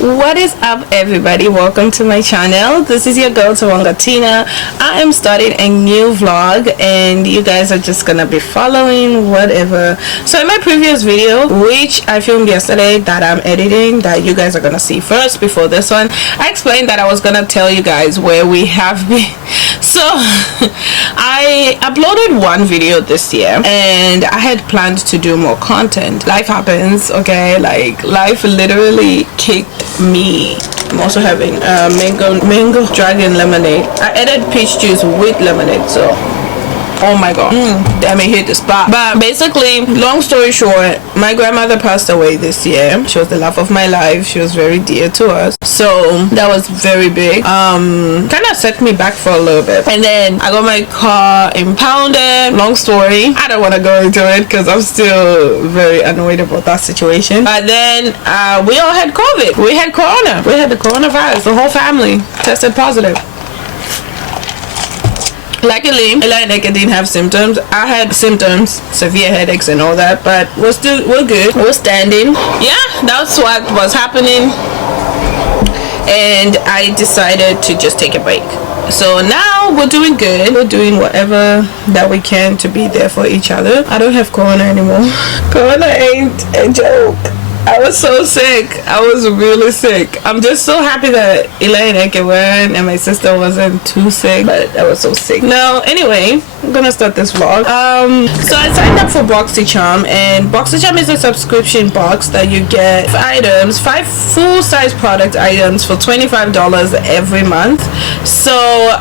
What is up, everybody? Welcome to my channel. This is your girl Tavongatinah. I am starting a new vlog and you guys are just gonna be following whatever. So in my previous video, which I filmed yesterday, that I'm editing, that you guys are gonna see first before this one, I explained that I was gonna tell you guys where we have been. So I uploaded one video this year and I had planned to do more content. Life happens, okay? Like life literally kicked me. I'm also having mango dragon lemonade. I added peach juice with lemonade, so oh my god, damn, it hit the spot. But basically, long story short, my grandmother passed away this year. She was the love of my life. She was very dear to us, so that was very big. Kind of set me back for a little bit. And then I got my car impounded. Long story, I don't want to go into it because I'm still very annoyed about that situation. But then we all had COVID. We had corona. We had the coronavirus. The whole family tested positive. Luckily, Ella and Eka didn't have symptoms. I had symptoms, severe headaches and all that, but we're good. We're standing. Yeah, that's what was happening. And I decided to just take a break. So now we're doing good. We're doing whatever that we can to be there for each other. I don't have corona anymore. Corona ain't a joke. I was so sick. I was really sick. I'm just so happy that Ella and Eke weren't and my sister wasn't too sick, but I was so sick. Now, anyway, I'm gonna start this vlog. So I signed up for Boxycharm, and Boxycharm is a subscription box that you get five full-size product items for $25 every month. So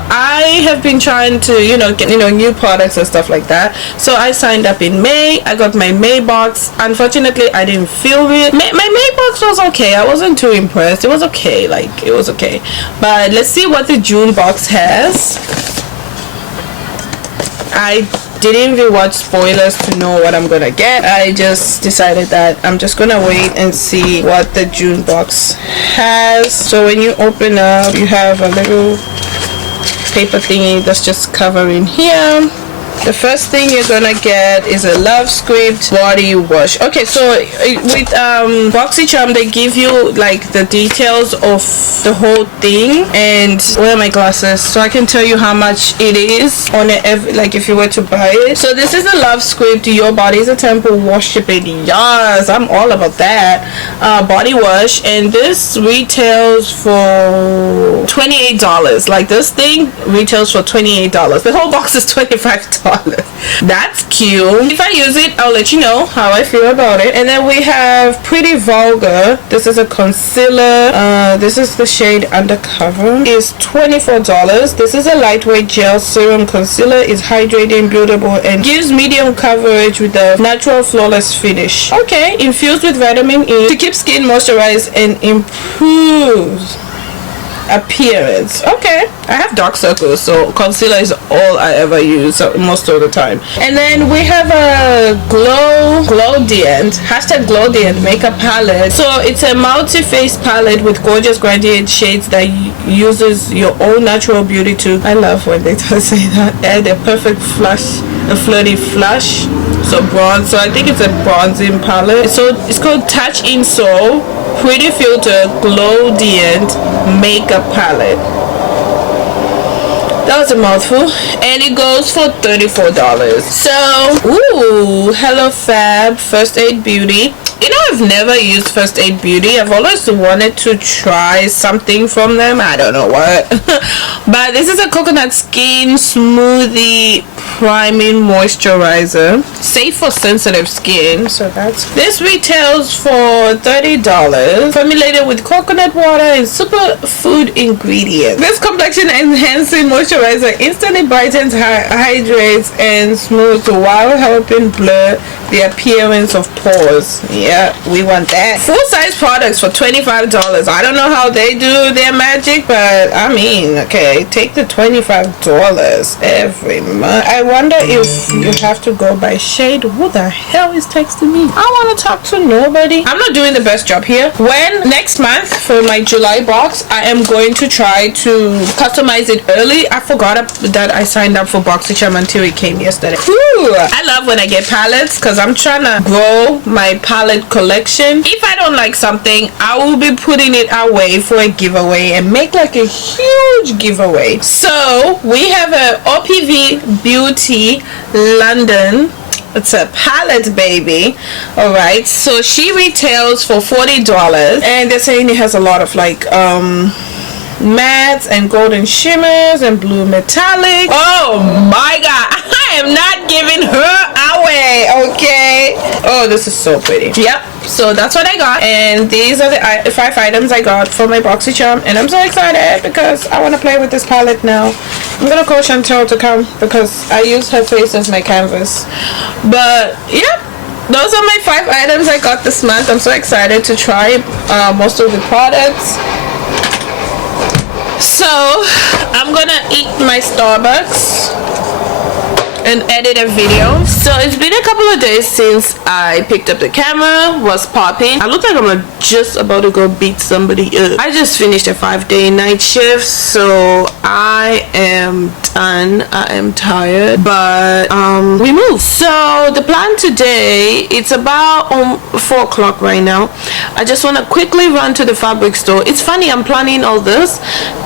I have been trying to, get new products and stuff like that. So I signed up in May. I got my May box. Unfortunately, I didn't film it. My May box was okay. I wasn't too impressed. It was okay. It was okay. But let's see what the June box has. I didn't even watch spoilers to know what I'm gonna get. I just decided that I'm just gonna wait and see what the June box has. So when you open up, you have a little paper thingy that's just covering here. The first thing you're gonna get is a Love Script body wash. Okay, so with Boxycharm, they give you like the details of the whole thing. And where are my glasses so I can tell you how much it is on it, like if you were to buy it. So this is the Love Script Your Body is a Temple Wash. Yes, I'm all about that. Body wash, and this retails for $28. Like this thing retails for $28. The whole box is $25. That's cute. If I use it, I'll let you know how I feel about it. And then we have Pretty Vulgar. This is a concealer. This is the shade Undercover. It's $24. This is a lightweight gel serum concealer. It's hydrating, buildable, and gives medium coverage with a natural flawless finish. Okay, infused with vitamin E to keep skin moisturized and improves appearance. Okay, I have dark circles, so concealer is all I ever use most of the time. And then we have a Glowdient makeup palette. So it's a multi-face palette with gorgeous gradient shades that uses your own natural beauty to, I love when they say that, add a perfect flush, a flirty flush. So bronze, so I think it's a bronzing palette. So it's called Touch in Soul Pretty Filter Glowdient Makeup Palette. That was a mouthful, and it goes for $34. So, ooh, Hello Fab First Aid Beauty. I've never used First Aid Beauty. I've always wanted to try something from them. I don't know what. But this is a coconut skin smoothie priming moisturizer. Safe for sensitive skin. So this retails for $30. Formulated with coconut water and superfood ingredients. This complexion enhancing moisturizer instantly brightens, hydrates, and smooths while helping blur the appearance of pores. Yeah, we want that. Full-size products for $25. I don't know how they do their magic, but I mean, okay, take the $25 every month. I wonder if you have to go by shade. Who the hell is texting me? I want to talk to nobody. I'm not doing the best job here. When next month for my July box, I am going to try to customize it early. I forgot that I signed up for Boxycharm until it came yesterday. Whew. I love when I get palettes because because I'm trying to grow my palette collection. If I don't like something, I will be putting it away for a giveaway and make like a huge giveaway. So we have a OPV Beauty London. It's a palette, baby. All right, so she retails for $40, and they're saying it has a lot of like mattes and golden shimmers and blue metallic. Oh my god, I am not giving her away, okay? Oh, this is so pretty. Yep, so that's what I got, and these are the 5 items I got for my Boxycharm, and I'm so excited because I want to play with this palette now. I'm gonna call Chantel to come because I use her face as my canvas. But yep, those are my 5 items I got this month. I'm so excited to try most of the products. So I'm gonna eat my Starbucks and edit a video. So it's been a couple of days since I picked up the camera, was popping. I look like I'm just about to go beat somebody up. I just finished a 5-day night shift, so I am done. I am tired, but we moved. So the plan today, it's about 4 o'clock right now. I just want to quickly run to the fabric store. It's funny, I'm planning all this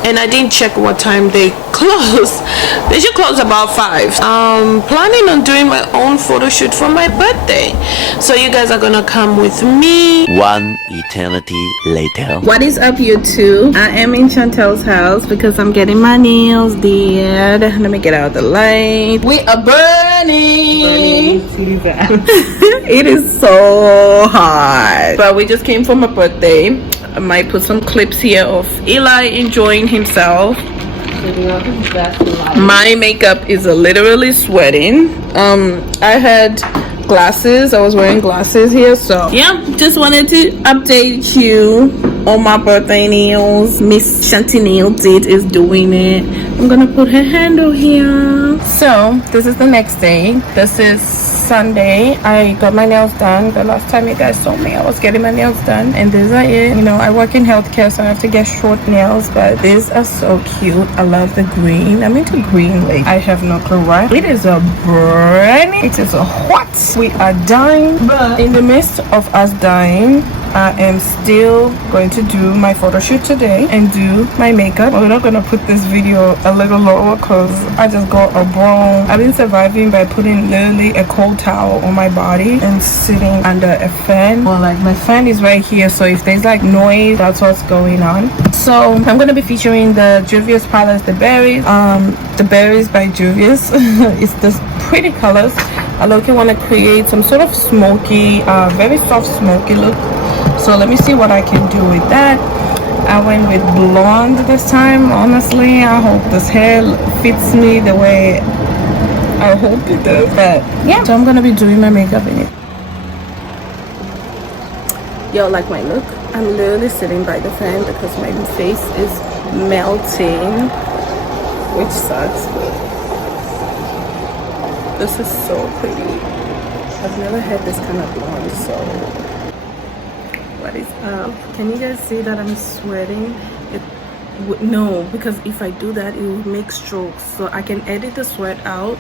and I didn't check what time they close. They should close about 5. Planning on doing my own photo shoot for my birthday, so you guys are gonna come with me. One eternity later. What is up, YouTube? I am in Chantel's house because I'm getting my nails did. Let me get out the light. We are burning. It is so hot, but we just came from a birthday. I might put some clips here of Eli enjoying himself. My makeup is literally sweating. I had glasses. I was wearing glasses here, so yeah, just wanted to update you on my birthday nails. Miss Chantinelle is doing it. I'm gonna put her handle here. So this is the next day. This is Sunday. I got my nails done. The last time you guys saw me, I was getting my nails done, and these are it. You know, I work in healthcare, so I have to get short nails, but these are so cute. I love the green. I'm into green. Like, I have no clue why. It is a burning. It is a hot. We are dying, but in the midst of us dying, I am still going to do my photo shoot today and do my makeup. We're not gonna put this video a little lower because I just got a brown. I've been surviving by putting literally a cold towel on my body and sitting under a fan. Well, like, my fan is right here, so if there's like noise, that's what's going on. So I'm gonna be featuring the Juvia's palette, the berries by Juvia's. It's this pretty colors. I want to create some sort of smoky, very soft smoky look. So let me see what I can do with that. I went with blonde this time. Honestly, I hope this hair fits me the way I hope it does. But yeah, so I'm gonna be doing my makeup in it. Yo, like my look? I'm literally sitting by the fan because my face is melting, which sucks, but this is so pretty. I've never had this kind of blonde, so what is up? Can you guys see that I'm sweating? No, because if I do that, it will make strokes. So I can edit the sweat out,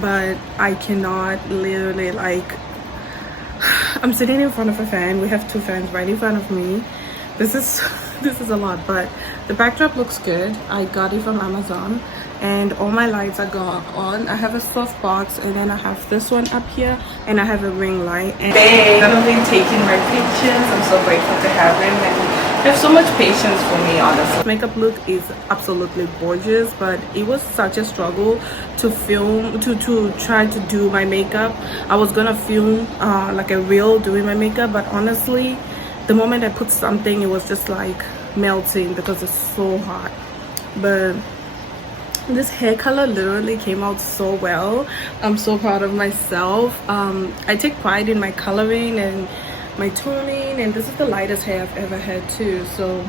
but I cannot literally, like, I'm sitting in front of a fan. We have 2 fans right in front of me. This is a lot, but the backdrop looks good. I got it from Amazon, and all my lights are gone on. I have a soft box, and then I have this one up here, and I have a ring light. And I have been taking my pictures. I'm so grateful to have him, and they have so much patience for me, honestly. Makeup look is absolutely gorgeous, but it was such a struggle to film, to try to do my makeup. I was gonna film like a reel doing my makeup, but honestly, the moment I put something, it was just like melting because it's so hot. But this hair color literally came out so well. I'm so proud of myself. I take pride in my coloring and my toning, and this is the lightest hair I've ever had too. So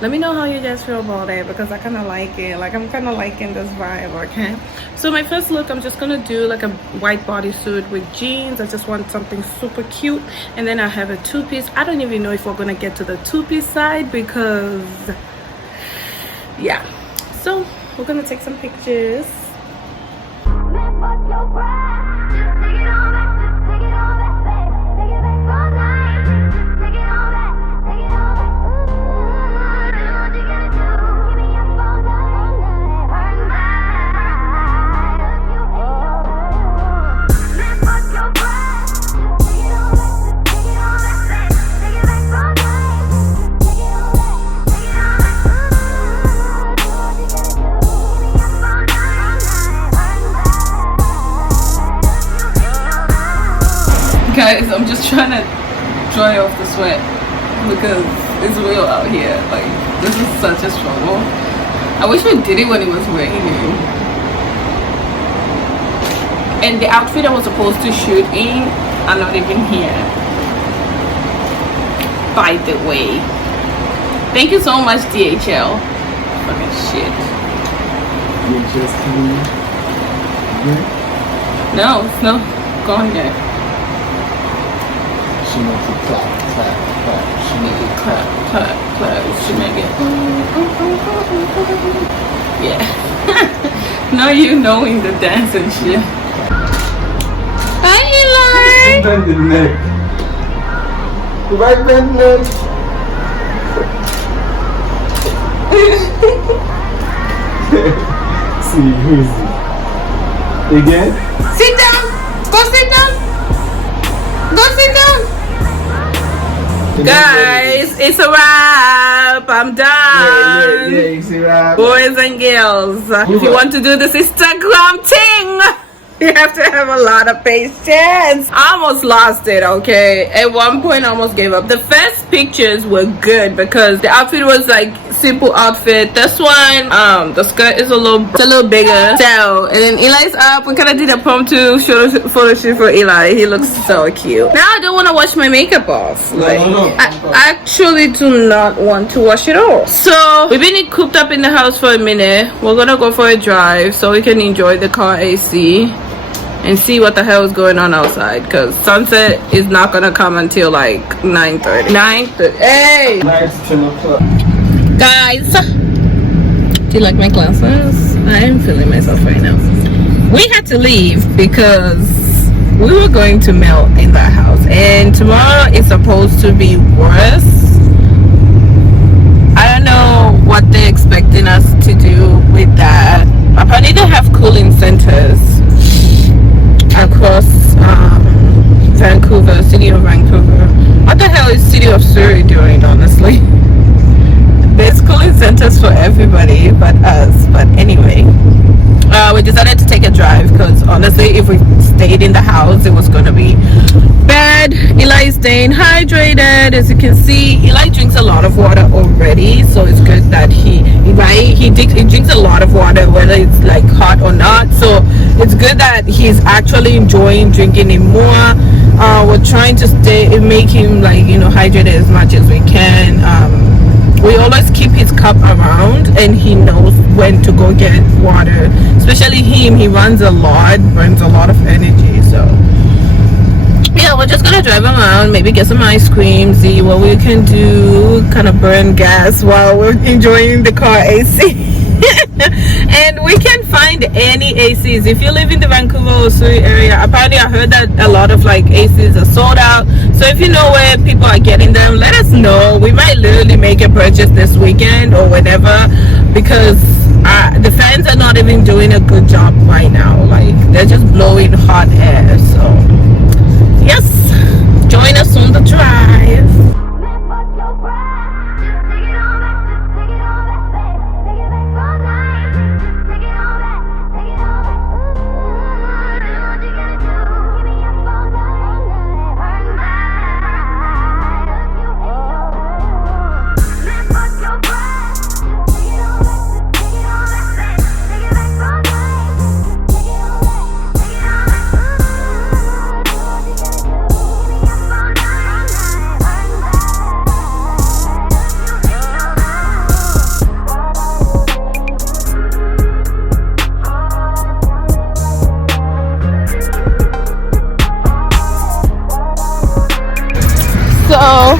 let me know how you guys feel about it, because I kind of like it. Like, I'm kind of liking this vibe. Okay, so my first look, I'm just gonna do like a white bodysuit with jeans. I just want something super cute, and then I have a 2-piece. I don't even know if we're gonna get to the 2-piece side, because yeah. So we're gonna take some pictures. trying to dry off the sweat because it's real out here. Like, this is such a struggle. I wish we did it when it was raining. And the outfit I was supposed to shoot in are not even here. By the way, thank you so much, DHL. Fucking shit. You just leave. No, it's not going there. She wants to clap, clap, clap. She Make it clap, clap, clap. She make it. Yeah. Now you knowing the dance and shit. Hi, Eli. bend the neck. Right bend neck. See, who's it? Again? Sit down. Go sit down. Go sit down. Guys, it's a wrap. I'm done. Yeah, it's a wrap. Boys and girls, if you want to do this Instagram thing, you have to have a lot of patience. I almost lost it, okay? At one point, I almost gave up. The first pictures were good because the outfit was like simple outfit. This one, the skirt is a little bigger. So, and then Eli's up. We kind of did a photo shoot for Eli. He looks so cute. Now I don't want to wash my makeup off. Like, No. I actually do not want to wash it off. So we've been cooped up in the house for a minute. We're gonna go for a drive so we can enjoy the car AC and see what the hell is going on outside, because sunset is not gonna come until like 9:30. Hey Nice 10 o'clock. guys, do you like my glasses? I am feeling myself right now. We had to leave because we were going to melt in that house, and tomorrow is supposed to be worse. I don't know what they're expecting us to do with that. Apparently they have cooling centers across Vancouver, city of Vancouver. What the hell is city of Surrey doing, honestly? There's cooling centers for everybody but us. But anyway, we decided to take a drive because honestly, if we stayed in the house, it was gonna be bad. Eli is staying hydrated. As you can see, Eli drinks a lot of water already, so it's good that he drinks a lot of water, whether it's like hot or not. So it's good that he's actually enjoying drinking it more. We're trying to make him, like, you know, hydrated as much as we can. We always keep his cup around and he knows when to go get water. Especially him, he runs a lot, burns a lot of energy. So yeah, we're just gonna drive around, maybe get some ice cream, see what we can do, kind of burn gas while we're enjoying the car AC. And we can find any ACs if you live in the Vancouver or Surrey area. Apparently I heard that a lot of like ACs are sold out, so if you know where people are getting them, let us know. We might literally make a purchase this weekend or whenever, because the fans are not even doing a good job right now. Like, they're just blowing hot air. So yes, join us on the drive. So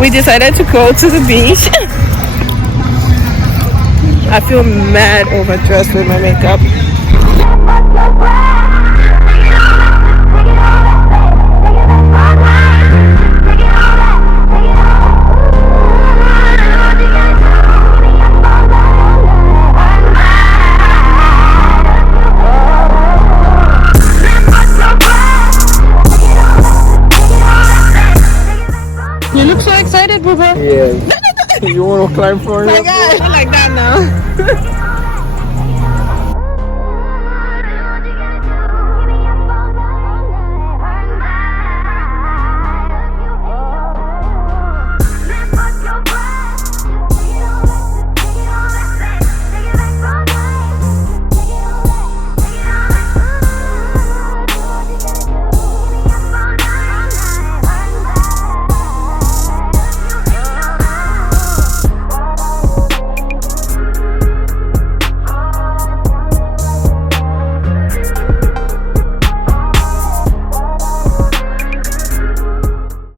we decided to go to the beach. I feel mad overdressed with my makeup. You look so excited, Booba. Yeah. You want to climb for it? My God, I like that now.